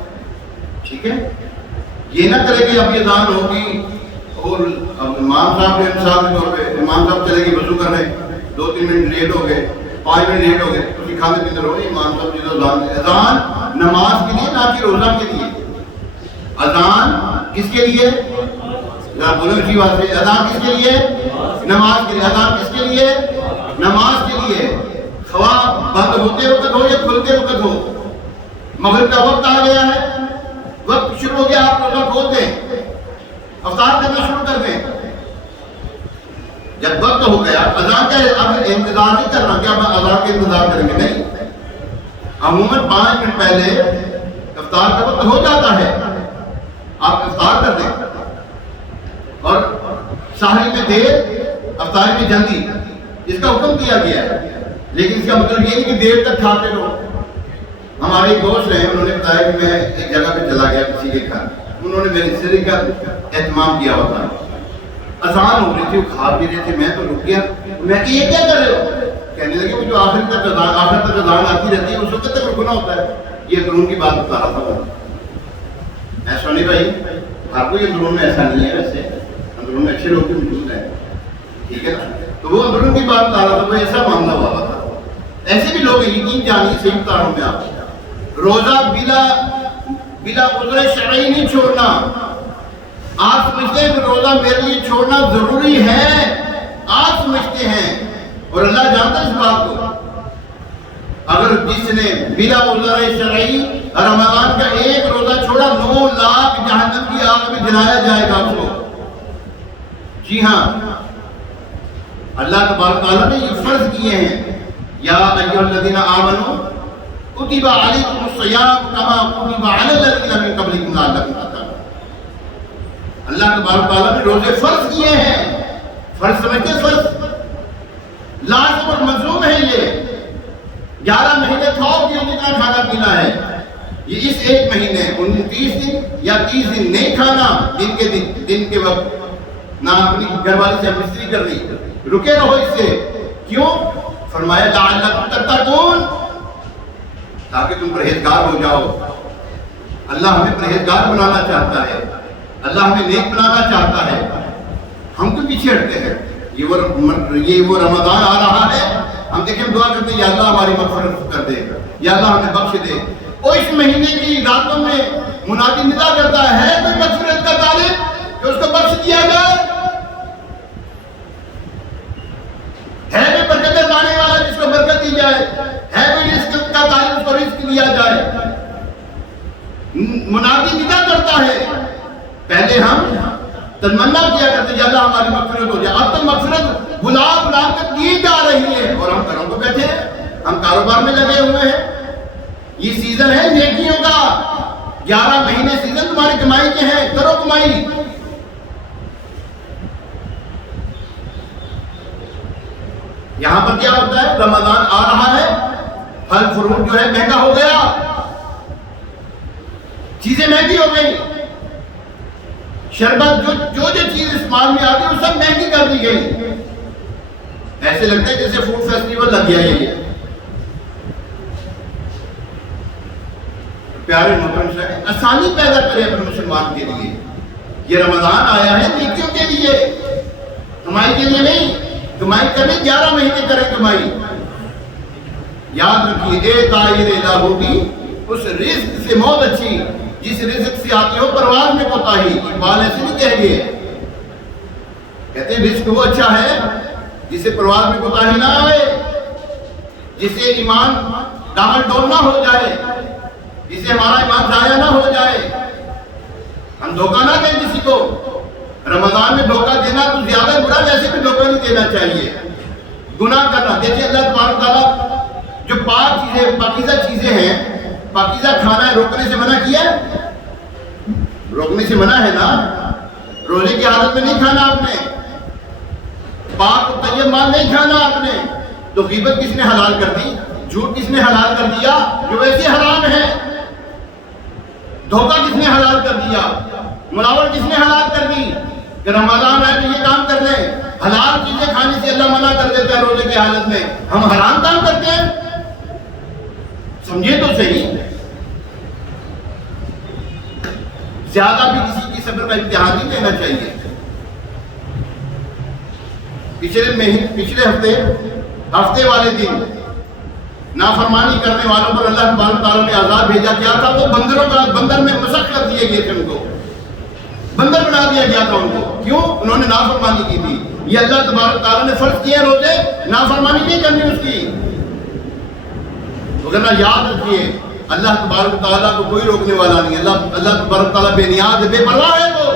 ٹھیک ہے؟ یہ نہ کرے کہ اب یہ اذان ہوگی اور امام صاحب کے مثال کے طور پہ امام صاحب چلے گی وضو کر رہے ہیں، 2-3 منٹ لیٹ ہو گئے، 5 منٹ لیٹ ہو گئے، تو کھانے پیتے رہو. امام صاحب جی اذان نماز کے لیے، نہ کہ روزہ کے لیے. اذان کس کے لیے؟ بولو اسی بات سے. اذان کس کے لیے؟ نماز کے لیے. اذان کس کے لیے؟ نماز کے لیے. خواہ بند ہوتے وقت ہو یا کھلتے وقت ہو. مغرب کا وقت آ گیا ہے، وقت شروع ہو گیا، آپ روزہ کھول دیں، افطار کرنا شروع کر دیں. جب وقت ہو گیا اذان کا اب انتظار نہیں کرنا کہ اب اذان کا انتظار کریں گے، نہیں. عموماً 5 منٹ پہلے افطار کا وقت ہو جاتا ہے، آپ افطار کر دیں. اور سحری میں دیر، افطار میں جلدی، اس کا حکم دیا گیا ہے. لیکن اس کا مطلب یہ نہیں کہ دیر تک کھاتے رہو. ہمارے ایک دوست ہیں، انہوں نے بتایا کہ میں ایک جگہ پہ چلا گیا کسی کے گھر، انہوں نے میرے سری کا اہتمام کیا ہوتا ہے. اذان ہو رہی تھی، وہ کھا بھی رہے تھے، میں تو رک گیا. میں کہ یہ کیا کر رہے ہو؟ کہنے لگے وہ جو آخر تک اذان آتی رہتی ہے اس وقت تک رکنا ہوتا ہے. یہ قانون کی بات بتا رہا تھا. ایسا نہیں بھائی، آپ کو یہ اندرون میں ایسا نہیں ہے، ویسے اندرون میں اچھے لوگ بھی موجود ہیں، ٹھیک ہے نا. تو وہ اندرون کی بات بتا رہا تھا، وہ ایسا معاملہ ہوا تھا. ایسے بھی لوگ یقین جانیے، صحیح بتا رہا ہوں میں آپ کو. روزہ بلا عذر شرعی نہیں چھوڑنا. آپ سمجھتے ہیں کہ روزہ میرے لیے چھوڑنا ضروری ہے، آپ سمجھتے ہیں، اور اللہ جانتا ہے اس بات کو. اگر جس نے بلا عذر شرعی رمضان کا ایک روزہ چھوڑا، 9 لاکھ جہنم کی آگ میں جلایا جائے گا اس کو. جی ہاں، اللہ تبارک تعالیٰ نے یہ فرض کیے ہیں، یا ایھا الذین آمنوا کتب علیکم الصیام کما کتب علی الذین من قبلکم لعلکم تتقون. اللہ تبارک تعالیٰ نے روزے فرض کیے ہیں. فرض سمجھتے ہیں؟ فرض لازم اور ملزوم ہے. یہ 11 مہینے کھاؤ کہ جتنا کھانا پینا ہے. یہ اس ایک مہینے 29 دن یا 30 دن نہیں کھانا، دن کے وقت نہ اپنی گھر والی سے مستری کر رہی، رکے رہو اس سے. کیوں؟ فرمایا لعلکم تتقون، تاکہ تم پرہیزگار ہو جاؤ. اللہ ہمیں پرہیزگار بنانا چاہتا ہے، اللہ ہمیں نیک بنانا چاہتا ہے. ہم تو پیچھے ہٹتے ہیں. یہ وہ رمضان آ رہا ہے، ہم دیکھیں دعا کرتے ہیں یا اللہ ہماری مغفرت کر دے، یا اللہ ہمیں بخش دے. اور اس مہینے کی راتوں میں منادی ندا کرتا ہے کوئی مغفرت کا طالب کہ اس کو بخش دیا جائے. ہے کوئی برکتیں لانے والا جس کو برکت دی جائے، ہے کوئی رزق کا طالب اس کو رزق دیا جائے. منادی ندا کرتا ہے. پہلے ہم تمنا کیا کرتے ہیں اللہ ہماری مغفرت ہو جائے. اب تو مغفرت بلا کر دی جا رہی ہے اور ہم گھروں کو بیٹھے ہیں، ہم کاروبار میں لگے ہوئے ہیں. یہ سیزن ہے نیکیوں کا. 11 مہینے سیزن تمہاری کمائی کے ہیں، کرو کمائی. یہاں پر کیا ہوتا ہے؟ رمضان آ رہا ہے، پھل فروٹ جو ہے مہنگا ہو گیا، چیزیں مہنگی ہو گئی. شربت جو چیز استعمال میں آتی ہے وہ سب مہنگی کر دی گئی. ایسے لگتا ہے جیسے فوڈ فیسٹیول لگ گیا ہے. یہ پیارے محترم صاحب، آسانی پیدا کرے اپنے مسلمان کے لیے. یہ رمضان آیا ہے نیکیوں کے لیے، کمائی کے لیے نہیں. کمائی کرنے 11 مہینے کرے کمائی. یاد رکھیے اے طائر الہ ہوگی اس رزق سے موت اچھی جس رزق سے آتی ہو پرواز میں کوتاہی. اقبال ایسے نہیں کہہ گئے، کہتے ہیں رزق وہ اچھا ہے جسے پرواز میں کوتاہی نہ آئے، جسے ایمان ڈاول ڈول نہ ہو جائے، جسے ہمارا ایمان ضائع نہ ہو جائے. ہم دھوکہ نہ دیں کسی کو. رمضان میں دھوکہ دینا تو زیادہ برا، ویسے بھی دھوکہ نہیں دینا چاہیے. گناہ کرنا، دیکھیے اللہ تبارک تعالیٰ جو پاک چیزیں پاکیزہ چیزیں ہیں، پاکیزہ کھانا ہے، روکنے سے منع کیا ہے؟ روکنے سے منع ہے نا. روزے کی حالت میں نہیں کھانا آپ نے، پاک و طیب مال نہیں کھانا آپ نے. تو غیبت کس نے حلال کر دی؟ جھوٹ کس نے حلال کر دیا جو ویسے حرام ہے؟ دھوکہ کس نے حلال کر دیا؟ ملاوٹ کس نے حلال کر دی؟ کہ رمضان آئے تو یہ کام کر لیں. حلال چیزیں کھانے سے اللہ منع کر دیتا ہے روزے کی حالت میں، ہم حرام کام کرتے ہیں. سمجھے تو صحیح. زیادہ بھی کسی کی صبر کا امتحان نہیں لینا چاہیے. پچھلے ہفتے والے دن نافرمانی کرنے والوں پر اللہ تبارک تعالیٰ نے عذاب بھیجا. کیا تھا وہ؟ بندر میں مسخ کر دیے گئے تھے، ان کو بندر بنا دیا گیا تھا ان کو. کیوں؟ انہوں نے نافرمانی کی تھی. یہ اللہ تبارک تعالیٰ نے فرض کیے روزے، نافرمانی نہیں کرنی اس کی. وگرنہ یاد رکھیے اللہ تبارک تعالیٰ کو کوئی روکنے والا نہیں. اللہ تبارک تعالیٰ بے نیاز ہے، بے پرواہ ہے وہ.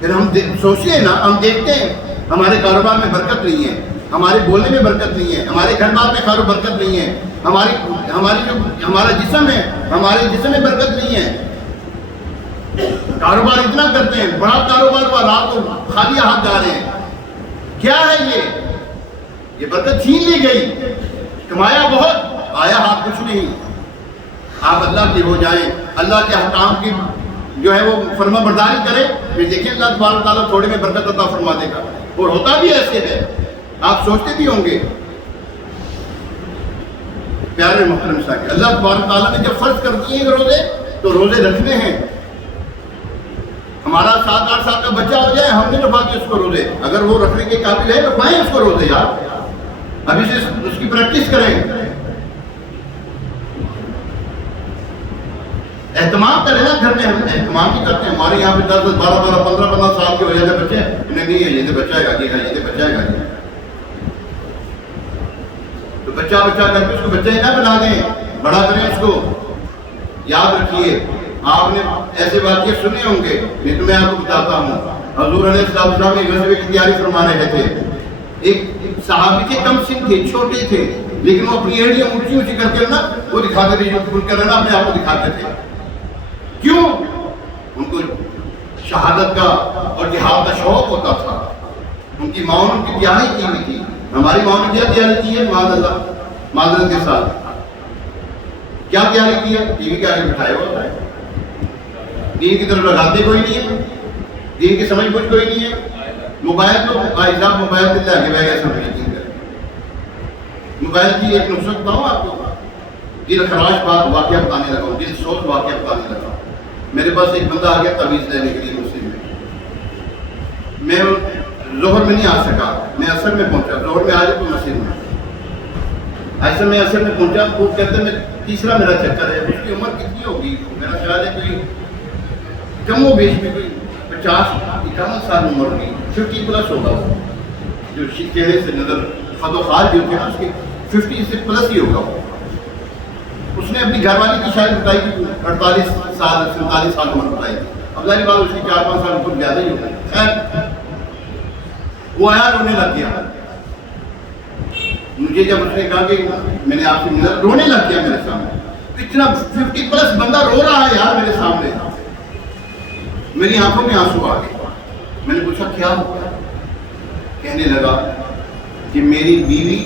پھر ہم سوچیے نا، ہم دیکھتے ہیں ہمارے کاروبار میں برکت نہیں ہے، ہمارے بولنے میں برکت نہیں ہے، ہمارے گھر بار میں خیر و برکت نہیں ہے، ہمارا جسم ہے، ہمارے جسم میں برکت نہیں ہے. کاروبار اتنا کرتے ہیں، بڑا کاروبار ہوا، رات کو خالی ہاتھ جا رہے ہیں. کیا ہے یہ برکت چھین لی گئی. کمایا بہت، آیا ہاتھ کچھ نہیں. آپ اللہ کے ہو جائیں، اللہ کے احکام کی جو ہے وہ فرما برداری کریں، پھر دیکھیں اللہ تبارک تعالیٰ تھوڑے میں برکت عطا فرما دے گا. اور ہوتا بھی ایسے ہے، آپ سوچتے بھی ہوں گے. پیارے محترم ساتھی، اللہ تبارک تعالیٰ نے جب فرض کر دیے ہیں روزے تو روزے رکھنے ہیں. ہمارا 7-8 سال کا بچہ ہو جائے، ہم نے رکھا کے اس کو روزے، اگر وہ رکھنے کے قابل ہے رکھوائیں اس کو روزے. یار ابھی سے اس کی پریکٹس کریں، اہتمام کریں نا. گھر میں ہم اہتمام بھی کرتے ہیں. ہمارے یہاں پہ 10, 12, 15 سال کے ہو جاتے بچے، انہیں نہیں ہے یہ تو بچہ ہے گا، یہ تو بچہ ہے گا. تو بچہ کر کے اس کو بچہ ہی نہ بنا دیں، بڑا کریں اس کو. یاد رکھیے آپ نے ایسے واقعے سنے ہوں گے، نہیں تو میں آپ کو بتاتا ہوں. حضور علیہ السلام ایک غزوے کی تیاری فرما رہے تھے. ایک صحابی کے کم سن تھے، چھوٹے تھے، لیکن وہ اپنی ایڑیاں اونچی اونچی کر کے نا وہ دکھاتے تھے، جو کھل کر نا اپنے آپ کو دکھاتے تھے. کیوں؟ ان کو شہادت کا اور جہاد کا شوق ہوتا تھا. ان کی ماں نے ان کی تیاری کی ہوئی تھی. ہماری ماں نے کیا تیاری کی ہے؟ معاذ اللہ، معذرت کے ساتھ کیا تیاری کی ہے؟ ٹی وی کے آگے بٹھائے ہوتا ہے، دین کی طرف لگاتے کوئی نہیں ہے، دین کی سمجھ کچھ کوئی نہیں ہے. موبائل تو بھائی صاحب موبائل کے لے کے بہ گئے سمجھ نہیں. موبائل کی ایک نصرت بتاؤں آپ کو، دل خراش بات واقعہ بتانے لگا ہوں، دل سوچ واقعہ بتانے لگا ہوں. میرے پاس ایک بندہ آ گیا تعویذ لینے کے لیے مسجد میں ظہر میں نہیں آ سکا، میں عصر میں پہنچا. ظہر میں آ جائے تو مسجد میں، ایسے میں عصر میں پہنچا. وہ کہتے ہیں تیسرا میرا چکر ہے. اس کی عمر کتنی ہوگی؟ میرا خیال ہے کوئی کم و بیش میں کوئی 50-51 سال عمر ہوگی، 50+ ہوگا. جو چہرے سے نظر خد و خال جو تھے نا اس کے 50+ ہی ہوگا. اس نے اپنی گھر والی کی شاید بتائی کہ 48 سال 47 سال عمر بتائی تھی. اب ظاہر بات اس کی 4-5 سال عمر زیادہ ہی ہوگا. خیر وہ آیا، رونے لگ گیا. مجھے جب اس نے کہا کہ میں نے آپ سے ملا، رونے لگ گیا میرے سامنے. اتنا 50+ بندہ رو رہا ہے یار میرے سامنے. میری آنکھوں میں آنسو آ گئے. میں نے پوچھا کیا ہوا؟ کہنے لگا کہ میری بیوی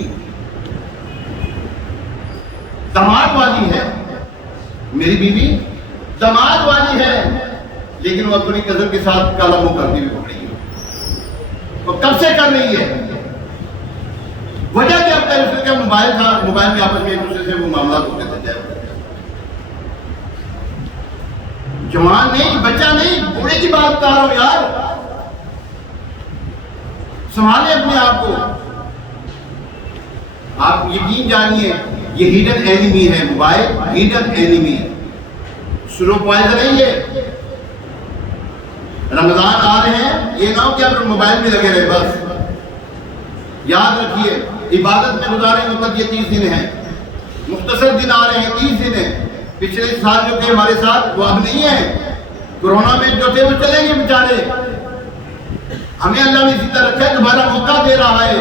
داماد والی ہے، میری بیوی داماد والی ہے، لیکن وہ اپنی کزن کے ساتھ کالا منہ کرتی ہوئی پکڑی ہے. وہ کب سے کر رہی ہے؟ وجہ کیا ہے؟ اس کا موبائل تھا، موبائل میں آپس میں ایک دوسرے سے وہ معاملات ہوتے تھے. جوان نہیں، بچہ نہیں، بوڑھے کی بات کر رہا ہوں یار. سنبھالیں اپنے آپ کو. آپ یقین جانیے یہ ہیڈن اینیمی ہے. Mobile Hayden enemy, slow poison ہے یہ. رمضان آ رہے ہیں، یہ نہ ہو کہ آپ موبائل میں لگے رہے. بس یاد رکھیے عبادت میں گزارے وقت یہ 30 دن ہیں. مختصر دن آ رہے ہیں، 30 دن ہیں. پچھلے سال جو تھے ہمارے ساتھ وہ اب نہیں ہیں. کورونا میں جو تھے وہ چلیں گے بیچارے. ہمیں اللہ نے زندہ رکھا ہے، دوبارہ موقع دے رہا ہے.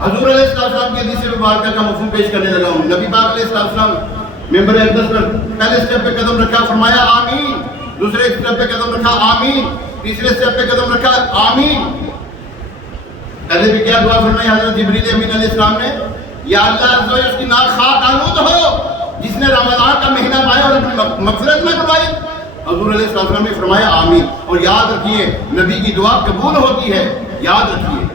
حضور علیہ السلام کی حدیث مبارکہ کا مفہوم پیش کرنے لگا ہوں. نبی پاک علیہ السلام ممبر اقدس پر پہلے سٹیپ پہ قدم رکھا، فرمایا آمین. دوسرے سٹیپ پہ قدم رکھا، آمین. تیسرے سٹیپ پہ قدم رکھا، آمین. پہلے بھی کیا دعا فرمائی حضرت جبریل امین علیہ السلام نے؟ یا اللہ عز و جل اس کی ناک خاک آلود ہو جس نے رمضان کا مہینہ پایا اور اپنی مغفرت نہ کروائی. حضور علیہ السلام نے فرمایا آمین. اور یاد رکھیے نبی کی دعا قبول ہوتی ہے. یاد رکھیے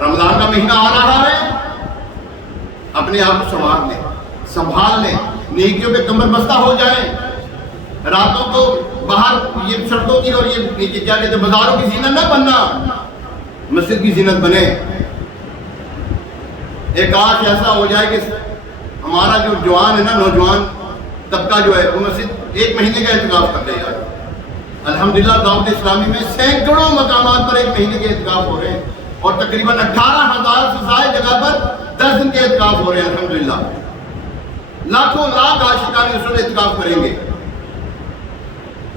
رمضان کا مہینہ آ رہا ہے، اپنے آپ کو سنبھال لیں، سنبھال لیں. نیکیوں پہ کمر بستہ ہو جائیں, راتوں کو باہر یہ سڑکوں کی اور یہ کیا کہتے ہیں بازاروں کی زینت نہ بننا, مسجد کی زینت بنے. ایک کاش ایسا ہو جائے کہ ہمارا جو جوان ہے نا, نوجوان طبقہ جو ہے, وہ مسجد ایک مہینے کا اعتکاف کر لے یار. الحمدللہ دعوت اسلامی میں سینکڑوں مقامات پر ایک مہینے کے اعتکاف ہو رہے ہیں, اور تقریباً 18,000 سے زائد جگہ پر 10 دن کے اعتکاف ہو رہے ہیں. الحمدللہ لاکھوں لاکھ عاشقان رسول اعتکاف کریں گے.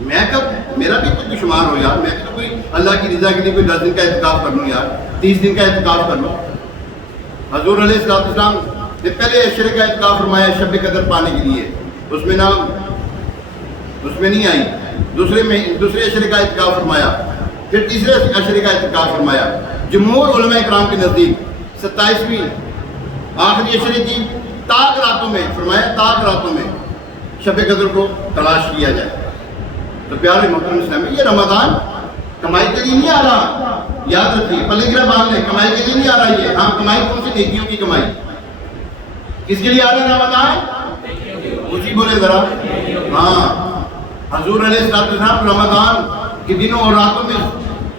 میں کب میرا بھی کوئی شمار ہو یار, میں تو کوئی اللہ کی رضا کے لیے کوئی 10 دن کا اعتکاف کر لوں یار, 30 دن کا اعتکاف کر لوں. حضور علیہ السلام نے پہلے عشرے کا اعتکاف فرمایا شب قدر پانے کے لیے, اس میں نام اس میں نہیں آئی. دوسرے عشرے کا اعتکاف فرمایا, پھر تیسرے عشرے کا اعتکاف فرمایا. جمہور علماء اکرام کے نزدیک 27ویں آخری عشرے کی تاک راتوں میں فرمایا, تاک راتوں میں شب قدر کو تلاش کیا جائے. تو پیارے محترم اسلام, یہ رمضان کمائی کے لیے نہیں آ رہا, یاد رکھیے, پلے گرا باندھ لیں, کمائی کے لیے نہیں آ رہا یہ. ہاں کمائی کون سی؟ نیکیوں کی کمائی. کس کے لیے آ رہا ہے رمضان؟ اسی بولے ذرا. ہاں حضور علیہ السلام رمضان کے دنوں اور راتوں میں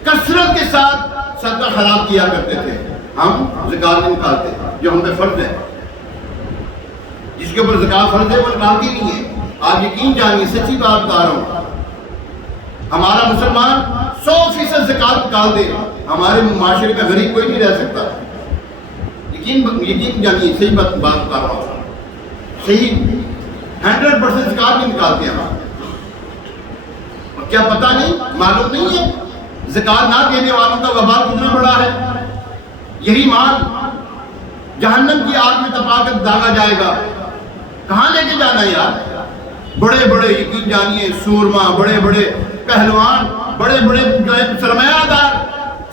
کثرت کے ساتھ صدقہ خیرات کیا کرتے تھے. ہم زکات نہیں نکالتے جو ہم پہ فرض ہے. جس کے اوپر زکات فرض ہے وہ نکالتی نہیں ہے. آپ یقین جانیے, سچی بات بتا رہا ہوں, ہمارا مسلمان 100% زکات نکال دے, ہمارے معاشرے کا غریب کوئی نہیں رہ سکتا. یقین جانیے, صحیح بات بتا رہا ہوں, صحیح 100% زکات نہیں نکالتے ہم. کیا پتہ نہیں, معلوم نہیں ہے زکات نہ دینے والوں کا وبال کتنا بڑا ہے. یہی مال جہنم کی آگ میں تپا کر داغا جائے گا. کہاں لے کے جانا ہے یار؟ بڑے بڑے یقین جانیے سورما, بڑے بڑے پہلوان, بڑے بڑے جو ہے سرمایہ دار,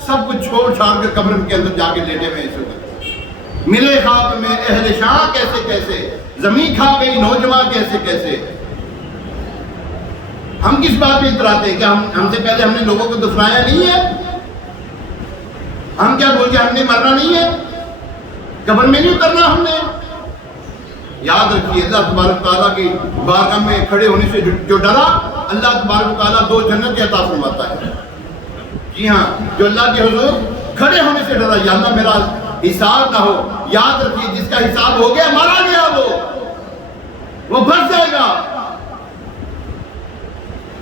سب کچھ چھوڑ چھاڑ کر قبر کے اندر جا کے لیٹے ہوئے اس وقت. ملے خواب میں اہل شاہ کیسے کیسے, زمین کھا گئی نوجوان کیسے کیسے. ہم کس بات پہ اتراتے ہیں؟ کہ ہم سے پہلے ہم نے لوگوں کو دفنایا نہیں ہے؟ ہم کیا بول کے ہم نے مرنا نہیں ہے؟ قبر میں نہیں اترنا ہم نے؟ یاد رکھیے, اللہ تبارک تعالیٰ کی بارگاہ میں کھڑے ہونے سے جو ڈرا, اللہ تبارک تعالیٰ 2 جنتیں عطا فرماتا ہے. جی ہاں, جو اللہ کے حضور کھڑے ہونے سے ڈرا, یا اللہ میرا حساب نہ ہو. یاد رکھیے, جس کا حساب ہو گیا مارا گیا, وہ بھر جائے گا.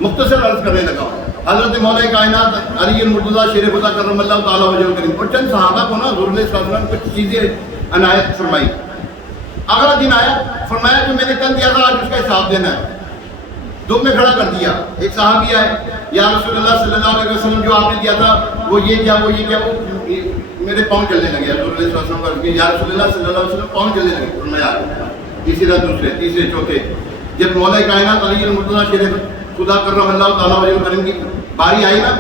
مختصر عرض کرنے لگا, حضرت مولا کائنات علی المرتضیٰ شیر خدا کرم اللہ تعالیٰ وجہ کریم اور چند صحابہ کو نا حضور علیہ السلام کچھ چیزیں عنایت فرمائی. اگلا دن آیا, فرمایا جو میں نے کل دیا تھا آج اس کا حساب دینا ہے. دو میں کھڑا کر دیا. ایک صحابی آئے, یا رسول اللہ صلی اللہ علیہ وسلم جو آپ نے دیا تھا وہ یہ کیا, وہ یہ کیا, وہ میرے پاؤں چلنے لگے. حضور علیہ السلام کا یا رسول اللہ صلی اللہ علیہ وسلم پاؤں چلنے لگے. فرمایا اسی طرح دوسرے تیسرے چوتھے. جب مولا کائنات علی المرتضیٰ شیر خدا کرم اللہ تعالیٰ وجہ کریم کی باری آئی نا,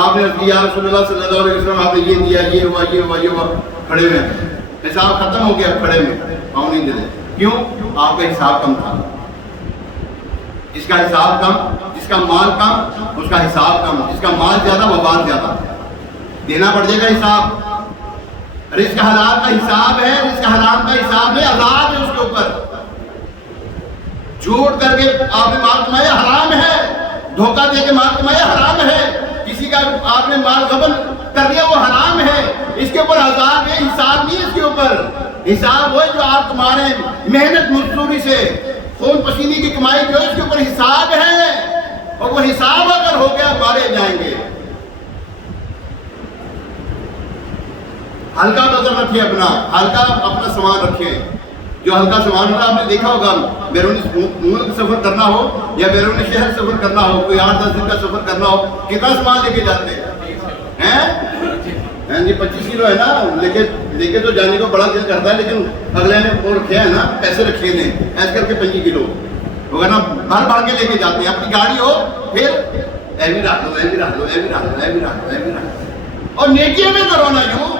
آپ نے یا رسول اللہ صلی اللہ علیہ وسلم آپ نے یہ دیا, یہ ہوا, یہ ہوا, یہ ہوا. کھڑے ہوئے ہیں, حساب ختم ہو گیا, کھڑے میں پاؤں نہیں دے. کیوں؟ آپ کا حساب کم تھا. جس کا حساب کم, جس کا مال کم, اس کا حساب کم. جس کا مال زیادہ وبال زیادہ, دینا پڑ جائے گا حساب. رزق حلال کا حساب ہے, رزق حرام کا حساب ہے, عذاب ہے اس کے اوپر. جھوٹ کر کے آپ نے مال کمایا حرام ہے, دھوکہ دے کے مال کمایا حرام ہے, کسی کا آپ نے مال غبن کر دیا وہ حرام ہے. اس کے اوپر عذاب ہے, حساب نہیں. اس کے اوپر حساب وہ جو آپ کما رہے ہیں محنت مزدوری سے, خون پسینے کی کمائی جو ہے, اس کے اوپر حساب ہے. اور وہ حساب اگر ہو گیا مارے جائیں گے. ہلکا نظر رکھیے اپنا, ہلکا اپنا سامان رکھیے. جو ہلکا سامان ہوتا ہے آپ نے دیکھا ہوگا, بیرونی ملک سفر کرنا ہو یا بیرونی شہر سفر کرنا ہو, کوئی 8-10 دن کا سفر کرنا ہو, کتنا سامان لے کے جاتے ہیں؟ جی 25 کلو ہے نا, لے کے تو جانے کو بڑا دل کرتا ہے, لیکن اگلے نے وہ رکھے ہیں نا, پیسے رکھے ہیں ایسے کر کے 25 کلو وغیرہ بھر بھر کے لے کے جاتے ہیں. اپنی گاڑی ہو پھر اے بھی رکھ لو, اے بھی رکھ لو, اے بھی رکھ لو, اے بھی رکھ لو, اے بھی رکھ لو. اور نیکیوں میں کرو نا یوں,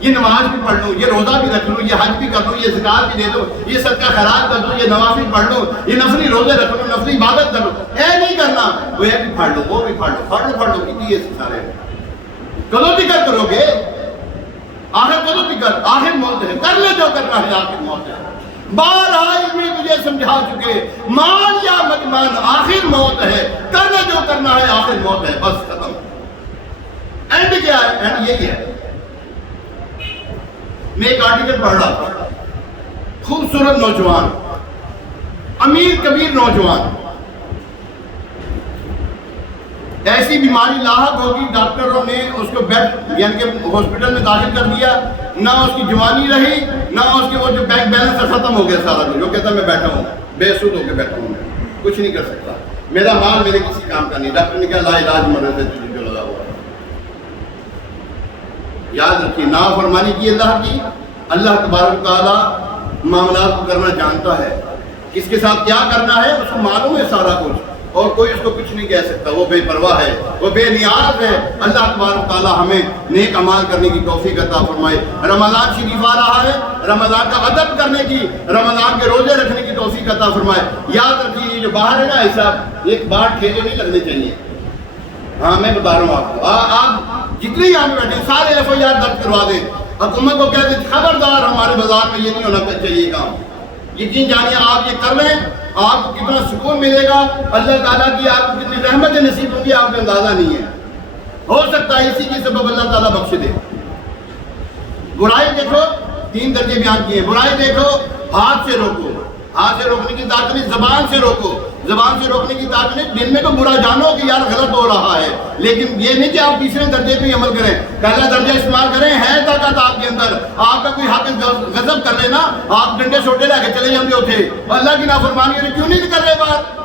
یہ نماز بھی پڑھ لوں, یہ روزہ بھی رکھ لوں, یہ حج بھی کر لوں, یہ زکات بھی دے دو, یہ صدقہ خیرات کر دو, یہ نوافل پڑھ لوں, یہ نفلی روزے رکھ لوں, نفلی عبادت کر لوں. اے نہیں کرنا, وہ یہ بھی پڑھ لو, وہ بھی پڑھ لو, پڑھ لو کتنی یہ سارے. کدو فکر کرو گے؟ آخر کدو فکر, آخر موت ہے, کر لے جو کرنا ہے, آخر موت ہے. بارہا علمی تجھے سمجھا چکے، مان یا مت مان آخر موت ہے، کرنا جو کرنا ہے آخر موت ہے، بس ختم۔ اینڈ کیا ہے؟ اینڈ یہی ہے۔ میں ایک آرٹیکل پڑھ رہا تھا، خوبصورت نوجوان، امیر کبیر نوجوان، ایسی بیماری لاحق ہوگی، ڈاکٹروں نے اس کو بیڈ یعنی کہ ہاسپٹل میں داخل کر دیا، نہ اس کی جوانی رہی، نہ اس کے وہ جو بینک بیلنس ختم ہو گیا سارا کچھ۔ وہ کہتا میں بیٹھا ہوں، بے سود ہو کے بیٹھا ہوں، میں کچھ نہیں کر سکتا، میرا مال میرے کسی کام کا نہیں۔ ڈاکٹر نے کہا لا علاج مرض ہے تجھے جو لگا ہوا ہے۔ یاد رکھیے، نافرمانی کی اللہ کی، اللہ تبارک تعالیٰ معاملات کو کرنا جانتا ہے، کس کے ساتھ کیا کرنا ہے اس کو معلوم ہے سارا کچھ، اور کوئی اس کو کچھ نہیں کہہ سکتا۔ وہ بے پرواہ ہے، وہ بے نیاز ہے۔ اللہ تبارک تعالیٰ ہمیں نیک اعمال کرنے کی توفیق عطا فرمائے۔ رمضان شریف آ رہا ہے، رمضان کا ادب کرنے کی، رمضان کے روزے رکھنے کی توفیق عطا فرمائے۔ یاد رکھیے، یہ جو باہر ہے نا ایسا ایک بار ٹھیلے نہیں لگنے چاہیے۔ ہاں میں بتا رہا ہوں آپ کو، آپ جتنے یہاں میں بیٹھے سارے FIR درج کروا دیں، حکومت کو کہہ دیں خبردار ہمارے بازار میں یہ نہیں ہونا چاہیے کام۔ یقین جانیے آپ یہ کر لیں، آپ کو کتنا سکون ملے گا، اللہ تعالیٰ کی آپ کو کتنی رحمتیں نصیب ہوں گی آپ کو اندازہ نہیں ہے۔ ہو سکتا ہے اسی کی سبب اللہ تعالیٰ بخش دے۔ برائی دیکھو، 3 درجے بیان کیے ہیں۔ برائی دیکھو، ہاتھ سے روکو، ہاتھ سے روکنے کی طاقت نہیں، زبان سے روکو، زبان سے روکنے کی طاقت نہیں۔ دل میں تو برا جانو کہ یار غلط ہو رہا ہے، لیکن یہ نہیں کہ آپ تیسرے درجے پہ عمل کریں، پہلا درجہ استعمال کریں۔ ہے طاقت آپ کے اندر، آپ کا کوئی حق غضب کر لے نا، آپ ڈنڈے چھوٹے لے کے چلے جاندے ہوتے، اللہ کی نافرمانی ہے، کیوں نہیں کر رہے بات؟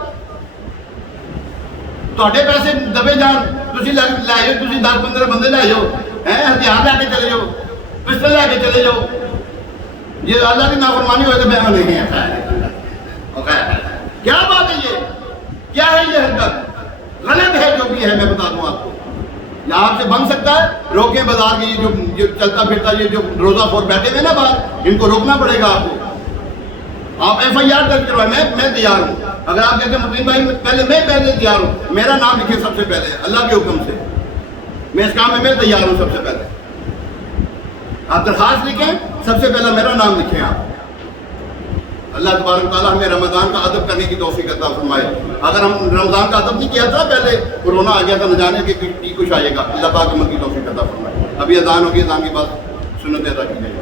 تھوڑے پیسے دبے جان، تسی لے جاؤ، تسی 10-15 بندے لے جاؤ، ہتھیار لے کے چلے جاؤ، پسٹل لے کے چلے جاؤ، یہ اللہ کی نافرمانی ہوئے تو بیان نہیں ہے۔ کیا بات ہے؟ یہ کیا ہے؟ یہ حرکت غلط ہے، جو بھی ہے میں بتا دوں آپ کو۔ یا آپ سے بن سکتا ہے، روکیں بازار کے یہ جو چلتا پھرتا یہ جو روزہ خور بیٹھے ہوئے نا باہر، ان کو روکنا پڑے گا آپ کو۔ آپ FIR درج کروائیں، میں تیار ہوں۔ اگر آپ کہتے ہیں مبین بھائی پہلے تیار ہوں، میرا نام لکھیں سب سے پہلے اللہ کے حکم سے، میں اس کام میں تیار ہوں۔ سب سے پہلے آپ درخواست لکھیں، سب سے پہلا میرا نام لکھیں آپ۔ اللہ تبارک تعالیٰ ہمیں رمضان کا ادب کرنے کی توفیق عطا فرمائے۔ اگر ہم رمضان کا ادب نہیں کیا تھا، پہلے کورونا آ گیا تھا، نہ جانے کہ کچھ آئے گا، اللہ پاک ہم کی توفیق عطا فرمائے۔ ابھی اذان ہوگی، اذان کے بعد سنت ادا کی جائے۔